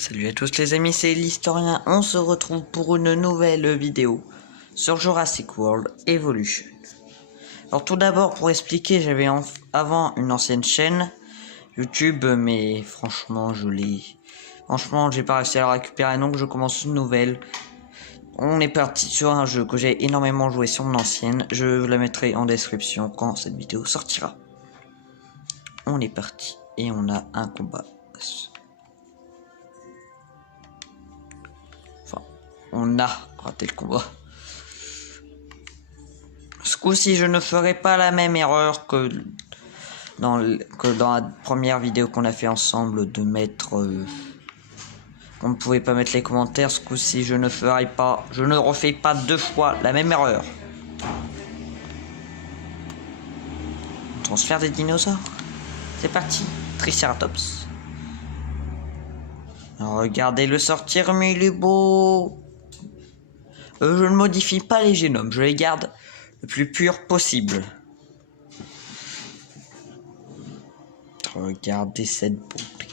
Salut à tous les amis, c'est l'Historien. On se retrouve pour une nouvelle vidéo sur Jurassic World Evolution. Alors tout d'abord, pour expliquer, j'avais avant une ancienne chaîne YouTube, mais franchement, j'ai pas réussi à la récupérer, donc je commence une nouvelle. On est parti sur un jeu que j'ai énormément joué sur mon ancienne. Je vous la mettrai en description quand cette vidéo sortira. On est parti et on a un combat. Enfin, on a raté le combat. Ce coup-ci, je ne ferai pas la même erreur que dans la première vidéo qu'on a fait ensemble de mettre... on ne pouvait pas mettre les commentaires. Ce coup-ci, je ne refais pas deux fois la même erreur. Transfert des dinosaures. C'est parti. Triceratops. Alors, regardez-le sortir, mais il est beau. Je ne modifie pas les génomes. Je les garde le plus pur possible. Regardez cette beauté.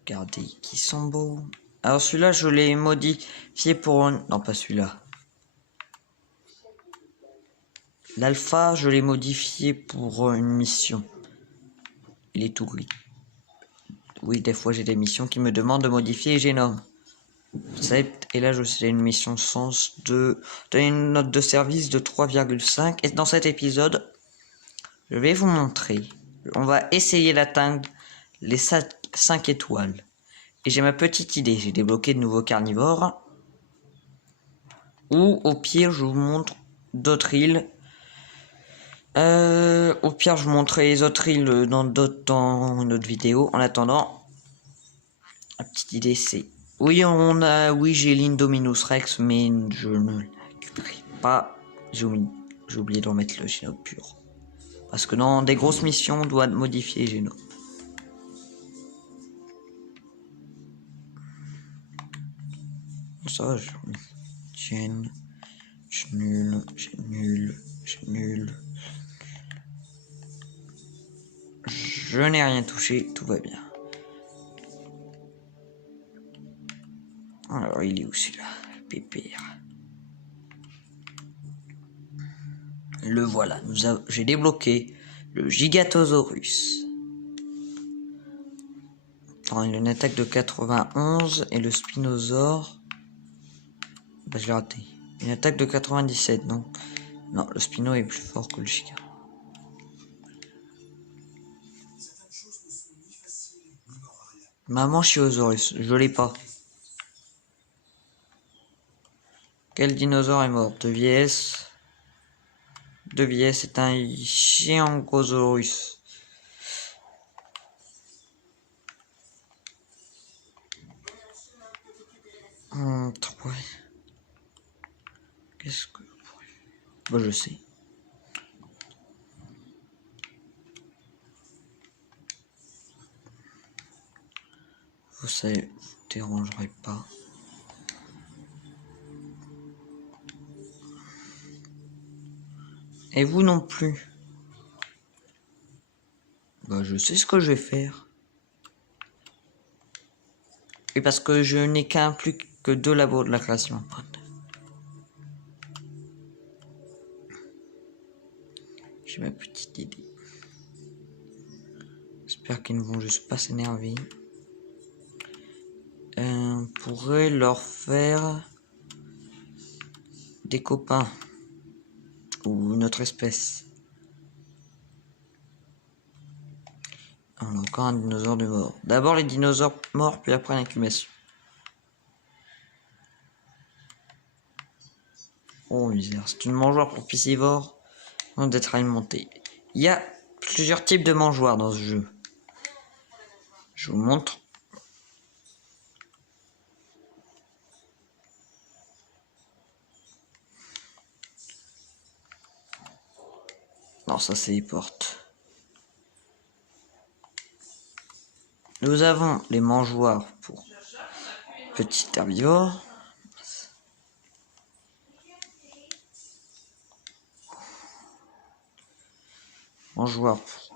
Regardez qui sont beaux. Alors celui-là, je l'ai modifié pour... Non, pas celui-là. L'alpha, je l'ai modifié pour une mission. Il est tout gris. Oui, des fois, j'ai des missions qui me demandent de modifier les génomes. Et là, je sais une mission sens de donner une note de service de 3,5. Et dans cet épisode, je vais vous montrer. On va essayer d'atteindre les 5 étoiles. Et j'ai ma petite idée. J'ai débloqué de nouveaux carnivores. Ou au pire, je vous montre d'autres îles. Au pire, je vous montrerai les autres îles dans une autre vidéo. En attendant, la petite idée c'est... Oui, j'ai l'Indominus Rex, mais je ne la récupérerai pas. J'ai oublié de remettre le génome pur. Parce que dans des grosses missions, on doit modifier les génomes. Ça, je tienne. J'ai nul. Je n'ai rien touché, tout va bien. Alors, il est où celui-là? Pépère. Le voilà, j'ai débloqué le Gigatosaurus. Alors, il a une attaque de 91 et le Spinosaure... Bah, je l'ai raté. Une attaque de 97, donc... Non, le Spino est plus fort que le Giga. Maman Chiosaurus, je l'ai pas. Quel dinosaure est mort? De vieillesse. C'est un Giganotosaurus. Ouais. Qu'est-ce que... Bah, je sais. Vous savez, vous dérangerez pas. Et vous non plus. Bah, je sais ce que je vais faire. Et parce que je n'ai plus que 2 labos de la création. J'ai ma petite idée. J'espère qu'ils ne vont juste pas s'énerver. On pourrait leur faire des copains. Ou une autre espèce. On a encore un dinosaure de mort. D'abord les dinosaures morts, puis après l'incubation. Oh misère, c'est une mangeoire pour piscivores. Donc d'être alimenté. Il y a plusieurs types de mangeoires dans ce jeu. Je vous montre. Non, ça c'est les portes. Nous avons les mangeoires pour petits herbivores. Mangeoire pour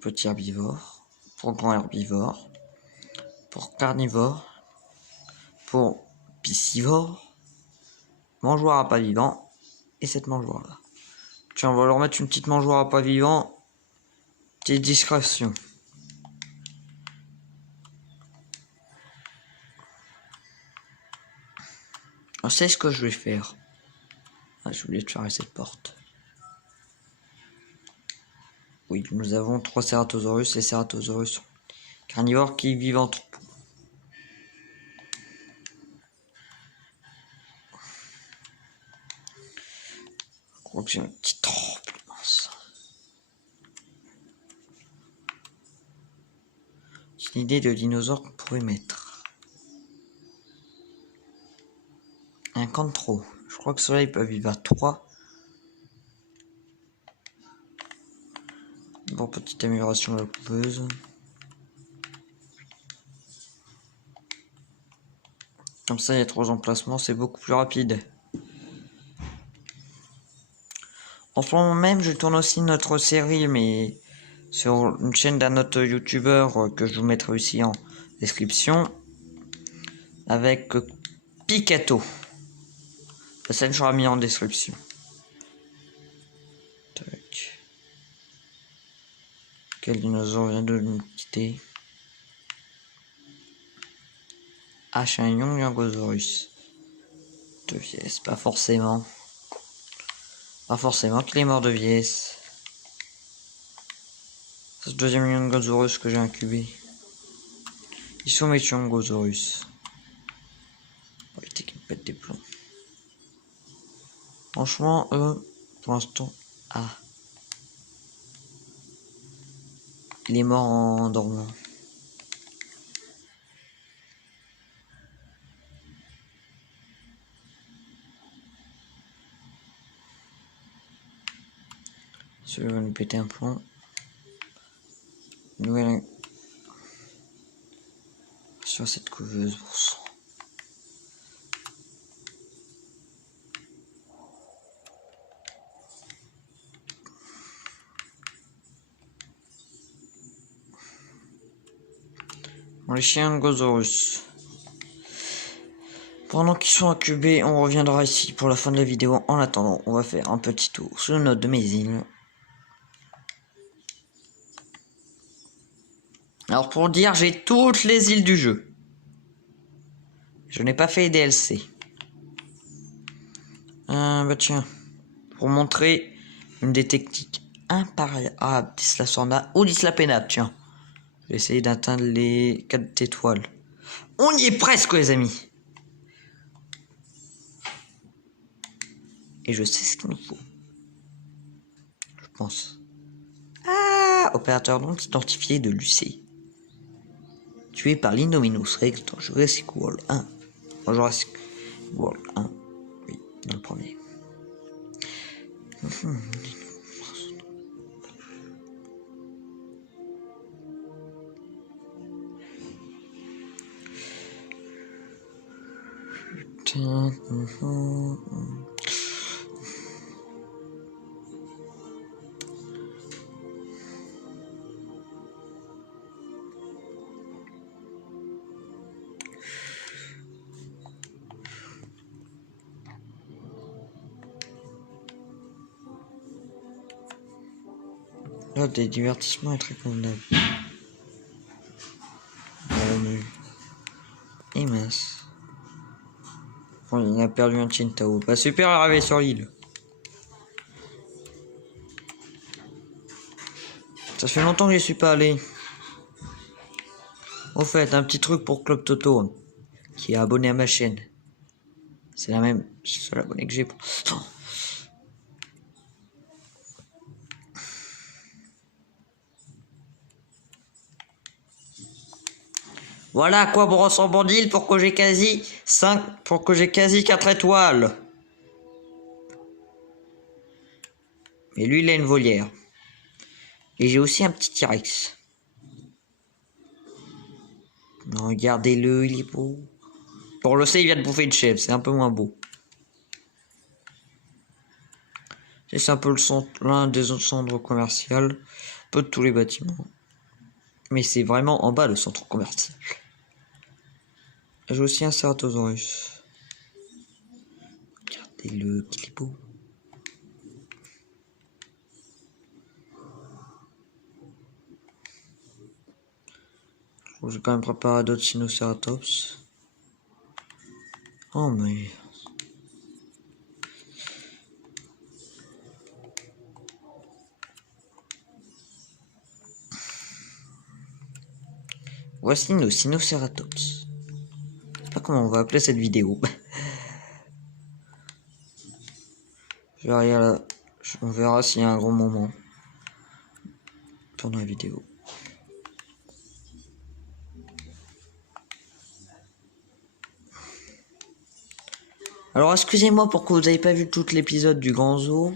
petit herbivore, pour grand herbivore, pour carnivore, pour piscivore, mangeoire à pas vivant et cette mangeoire là. Tiens, on va leur mettre une petite mangeoire à pas vivant. Petite discrétion. On sait ce que je vais faire. Ah, j'ai oublié de fermer cette porte. Oui, nous avons 3 Ceratosaurus et Ceratosaurus carnivores qui vivent en troupeau. Je crois que j'ai un petit trop plus mince. C'est une idée de dinosaure qu'on pourrait mettre. Un camp de trop. Je crois que ceux-là ils peuvent vivre à 3. Bon, petite amélioration de la couveuse. Comme ça, il y a 3 emplacements, c'est beaucoup plus rapide. En ce moment même, je tourne aussi notre série, mais sur une chaîne d'un autre youtubeur que je vous mettrai aussi en description, avec Pikato. La scène sera mise en description. Tac. Quel dinosaure vient de nous quitter? H, un Yongosaurus. De vieillesse, pas forcément. Pas forcément qu'il est mort de vieillesse. C'est le deuxième Yongosaurus que j'ai incubé. Ils sont mes Yongosaurus. Pour éviter qu'ils me pètent des plombs. Franchement, eux, pour l'instant, ah. Il est mort en dormant. Celui-là va nous péter un plomb. Nouvelle sur cette couveuse pour sang. Bon, les chiens de Gosaurus. Pendant qu'ils sont incubés, on reviendra ici pour la fin de la vidéo. En attendant, on va faire un petit tour sur notre de mes îles. Alors pour dire, j'ai toutes les îles du jeu. Je n'ai pas fait les DLC. Bah tiens, pour montrer une des techniques imparables d'Isla Sorna ou d'Isla Penat, tiens. Je vais essayer d'atteindre les 4 étoiles. On y est presque les amis. Et je sais ce qu'il nous faut. Je pense. Ah, opérateur non identifié de Lucé. Tué par l'Indominus Rex dans Jurassic World 1. Dans Jurassic World 1. Oui, dans le premier. Putain. Là, des divertissements est très convenable. Et mince. Bon, il a perdu un Chintao. Bah super, arrivé sur l'île. Ça fait longtemps que j'y suis pas allé. Au fait, un petit truc pour Club Toto, qui est abonné à ma chaîne. C'est la même, seul abonné que j'ai pour l'instant. Voilà à quoi bon ressemble d'île pour que j'ai quasi 5, pour que j'ai quasi 4 étoiles. Mais lui, il a une volière. Et j'ai aussi un petit T-Rex. Regardez-le, il est beau. Pour le sait, il vient de bouffer une chèvre, c'est un peu moins beau. C'est un peu l'un des autres centres commerciaux, un peu de tous les bâtiments. Mais c'est vraiment en bas le centre commercial. J'ai aussi un Ceratosaurus. Regardez-le, qu'il est beau. J'ai quand même préparé d'autres Sinocératops. Oh mais... Voici nos Sinocératops. Je sais pas comment on va appeler cette vidéo. Je vais arriver là. On verra s'il y a un gros moment pendant la vidéo. Alors excusez-moi pour que vous n'ayez pas vu tout l'épisode du Grand Zoo.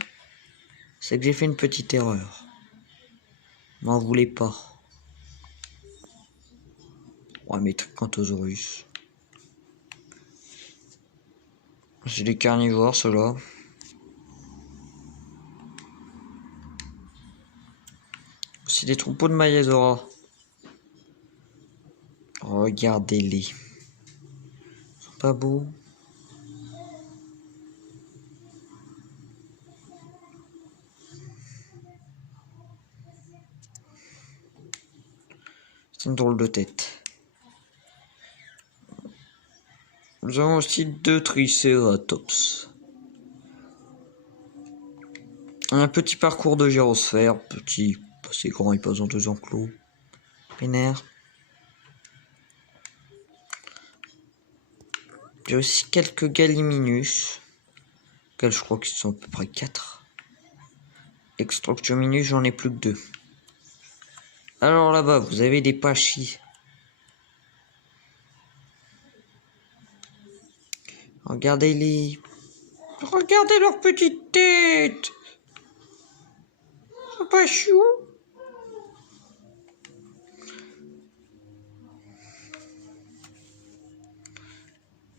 C'est que j'ai fait une petite erreur. M'en voulez pas. Ouais mais Trichanthosaurus. C'est des carnivores ceux-là. C'est des troupeaux de Maiasaura. Regardez-les. Ils sont pas beaux. C'est une drôle de tête. Nous avons aussi 2 Triceratops. Un petit parcours de gyrosphère. Petit, pas assez grand, il passe dans 2 enclos. Pénère. J'ai aussi quelques Gallimimus. Je crois qu'ils sont à peu près 4. Extractominus, j'en ai plus que 2. Alors là-bas, vous avez des Pachys. Regardez-les. Regardez leur petite tête. Ils sont pas chou.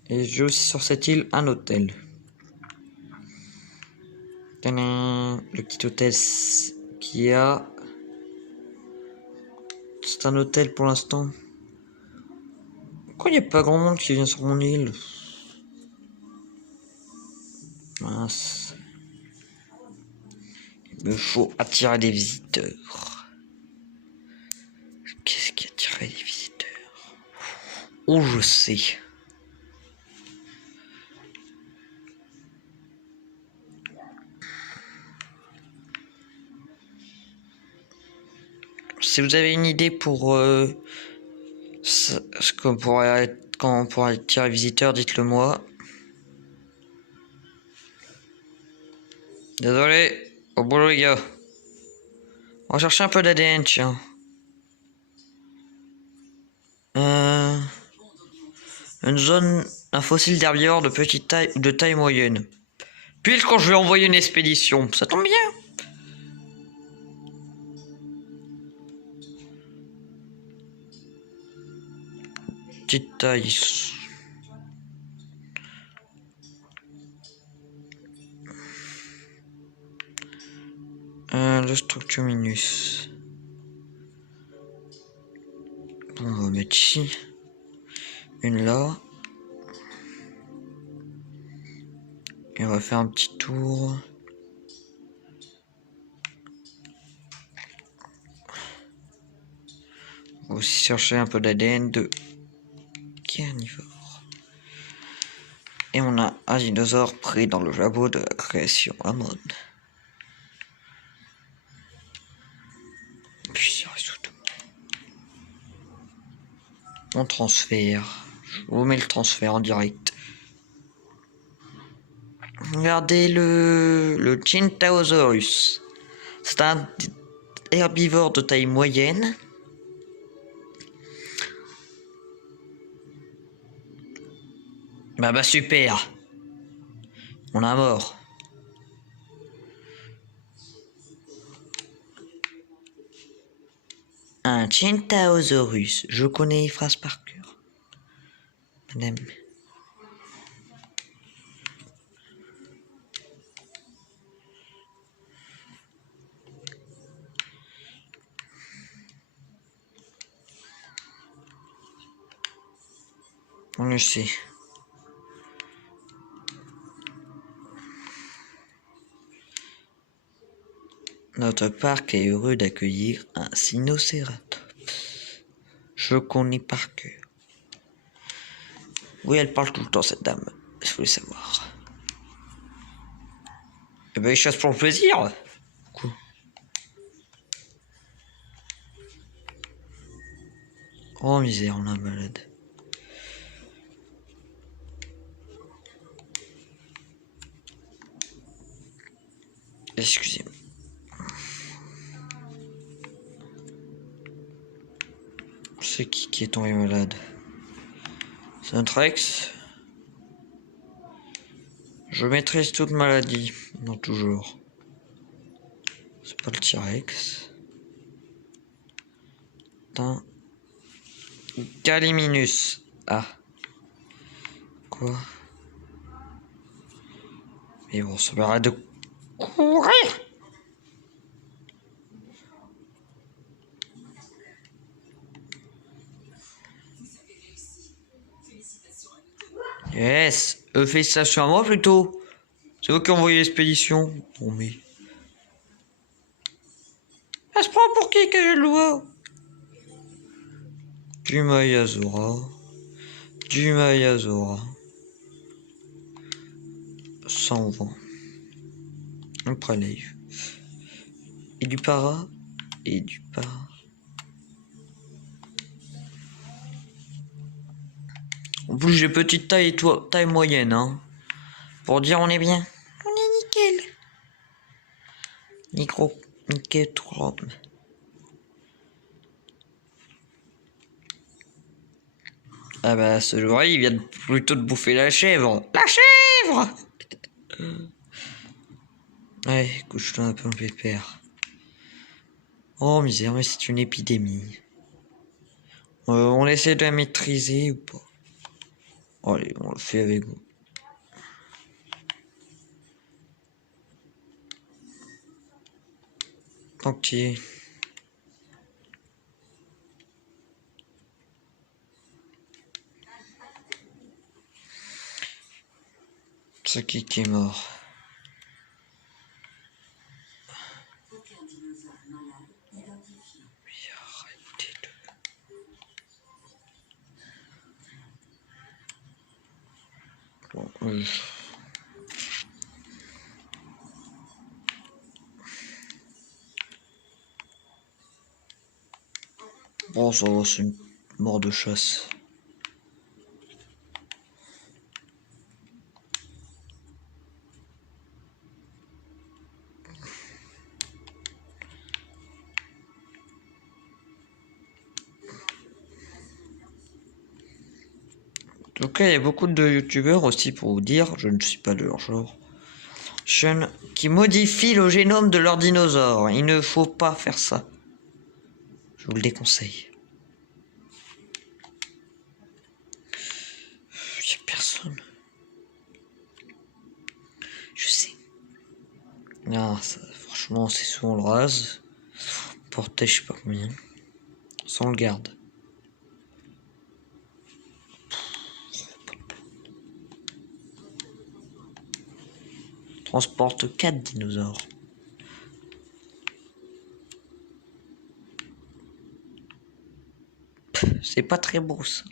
Et j'ai aussi sur cette île un hôtel. Tadam, le petit hôtel qui a... C'est un hôtel pour l'instant. Pourquoi il n'y a pas grand monde qui vient sur mon île? Mince. Il me faut attirer des visiteurs. Qu'est-ce qui attirait les visiteurs? Oh, je sais. Si vous avez une idée pour ce qu'on pourrait quand on pourrait attirer les visiteurs, dites-le moi. Désolé, au boulot les gars. On va chercher un peu d'ADN, tiens. Une zone, un fossile d'herbivore de petite taille ou de taille moyenne. Pile quand je vais envoyer une expédition, ça tombe bien. Petite taille. Le Structominus. Bon, on va mettre ici. Une là. Et on va faire un petit tour. On va aussi chercher un peu d'ADN de carnivore. Et on a un dinosaure pris dans le labo de la création Amon. Puis ça résout tout. On transfère. Je vous mets le transfert en direct. Regardez le Chintaosaurus. C'est un herbivore de taille moyenne. Bah super. On a mort. Un Chintaosaurus. Je connais les phrases par cœur. Madame. On le sait. Notre parc est heureux d'accueillir un Sinocératops. Je connais par cœur. Oui, elle parle tout le temps, cette dame. Je voulais savoir. Eh ben, il chasse pour le plaisir. Quoi? Oh misère, on est malade. Excusez-moi. C'est qui est tombé malade? C'est un T-Rex. Je maîtrise toute maladie. Non, toujours. C'est pas le T-Rex. Putain. Caliminus. Ah. Quoi? Mais bon, ça m'arrête de courir. Yes. Félicitations à moi plutôt. C'est vous qui envoyez l'expédition. Bon mais... Elle se prend pour qui que je le vois? Du Mayazora. Du Mayazora. Sans vent. Un prélève. Et du para. Et du para. En plus j'ai petite taille et toi taille moyenne hein. Pour dire on est bien. On est nickel. Nickel trop. Ah bah ce jour-là il vient plutôt de bouffer la chèvre. La chèvre. Ouais, couche-toi un peu mon pépère. Oh misère, mais c'est une épidémie. On essaie de la maîtriser ou pas? Allez, on le fait avec vous. Ok. C'est qui est mort? Oui, arrêtez de... Bon, bon ça va, c'est une mort de chasse. En tout cas, il y a beaucoup de youtubeurs aussi pour vous dire, je ne suis pas de leur genre, qui modifient le génome de leurs dinosaures. Il ne faut pas faire ça. Je vous le déconseille. Il n'y a personne. Je sais. Ah, ça, franchement, c'est souvent le rase. Porté, je sais pas combien. Sans le garde. Transporte 4 dinosaures. C'est pas très beau ça.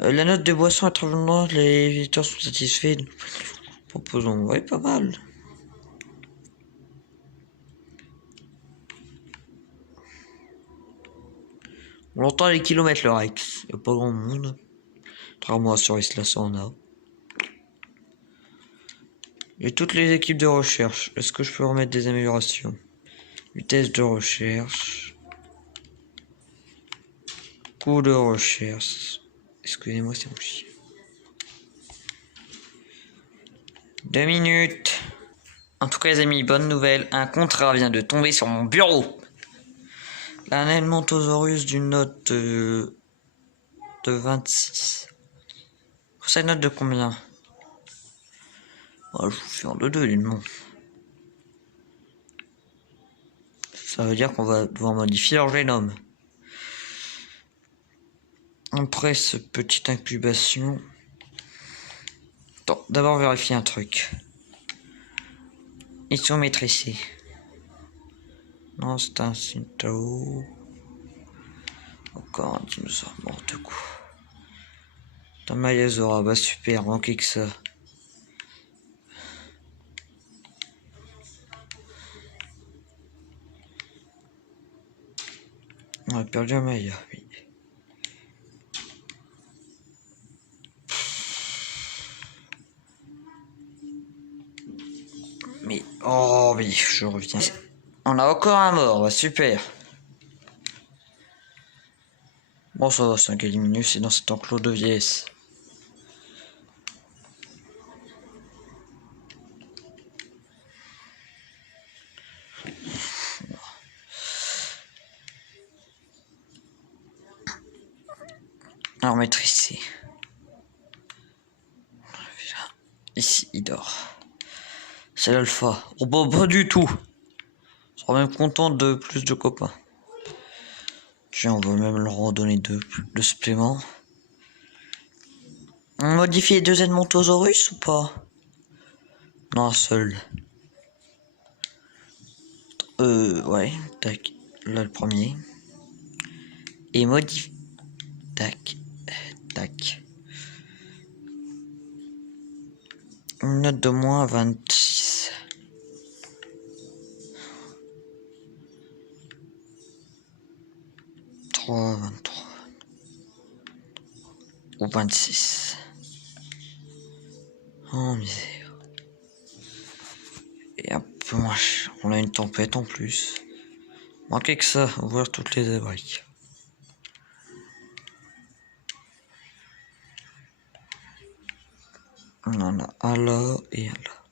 La note de boisson intervenant, les visiteurs sont satisfaits. Proposons, ouais, pas mal. On l'entend à des kilomètres le Rex. Il n'y a pas grand monde. Contrairement à sur Isla Sorna. Et toutes les équipes de recherche. Est-ce que je peux remettre des améliorations? Vitesse de recherche. Coût de recherche. Excusez-moi, c'est mon chien. 2 minutes. En tout cas, les amis, bonne nouvelle. Un contrat vient de tomber sur mon bureau. L'Anelmontosaurus d'une note de 26. Cette note de combien? Oh, je vous fais en deux, les noms. Ça veut dire qu'on va devoir modifier leur génome. Après cette petite incubation, attends, d'abord vérifier un truc. Ils sont maîtrisés. Non, c'est un Shinto. Encore un dinosaure mort de coup. T'as Mayazora, bah super, manqué que ça. On a perdu un Maya, oui. Mais, oh oui, je reviens. On a encore un mort, bah super. Bon, ça va, c'est un Galiminus, c'est dans cet enclos de vieillesse. Alors, mettre ici. Ici, il dort. C'est l'alpha. Oh bah pas du tout. Je serais même content de plus de copains. Tiens, on va même leur en donner deux suppléments. On modifie les deux Edmontosaurus ou pas? Non, un seul. Ouais, tac. Là, le premier. Et modifie. Tac. Tac. Une note de moins 26. 3, 23. Ou 26. Oh misère. Et un peu moins cher. On a une tempête en plus. Manquait que ça, ouvrir toutes les briques. On en a un là et un là.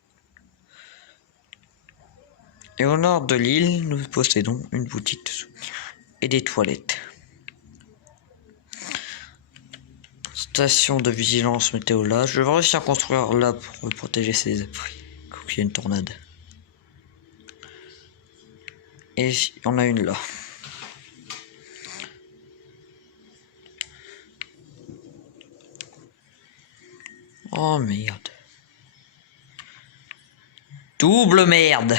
Et au nord de l'île, nous possédons une boutique de souvenirs et des toilettes. Station de vigilance météo là. Je vais réussir à construire là pour me protéger ces abris. Quand il y a une tornade. Et on a une là. Oh merde. Double merde.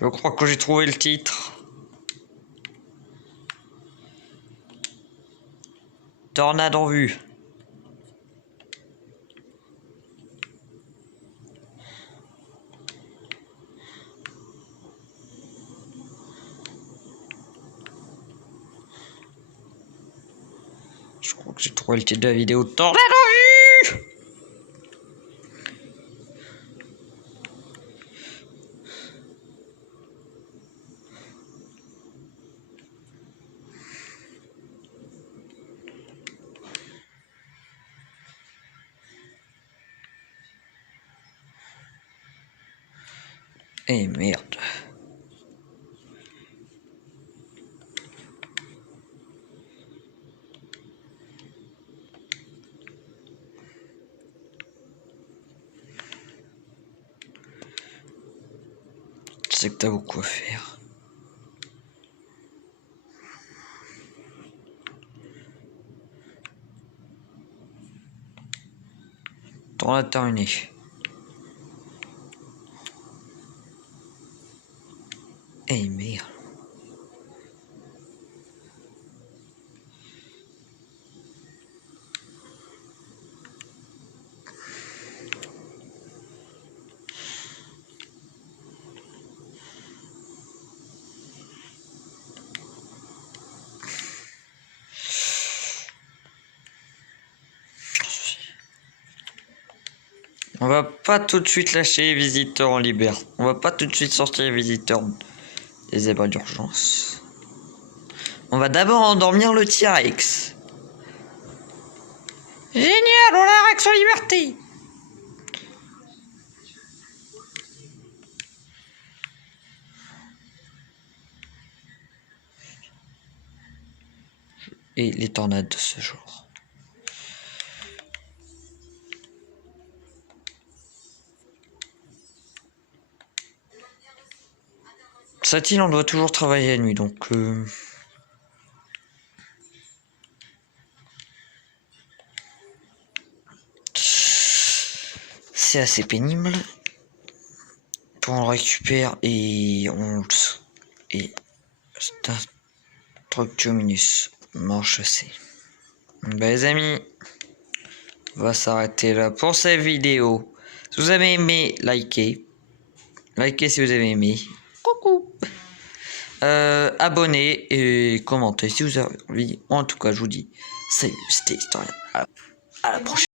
Je crois que j'ai trouvé le titre. Tornade en vue. Je crois que j'ai trouvé le titre de la vidéo. Tornade en vue. Eh merde. Je sais que t'as beaucoup à faire. Tornade terminée. Eh merde. On va pas tout de suite lâcher les visiteurs en liberté. On va pas tout de suite sortir les visiteurs des zèbres d'urgence. On va d'abord endormir le T-Rex. Génial, on la Rex en liberté. Et les tornades de ce jour. cette île, on doit toujours travailler la nuit, donc... c'est assez pénible. On le récupère et on... Et... c'est un truc Tuminus. Marche assez. Bah les amis, on va s'arrêter là pour cette vidéo. Si vous avez aimé, likez. Likez si vous avez aimé. Coucou. Abonnez et commentez si vous avez envie. En tout cas, je vous dis salut, c'était Historien. À la prochaine.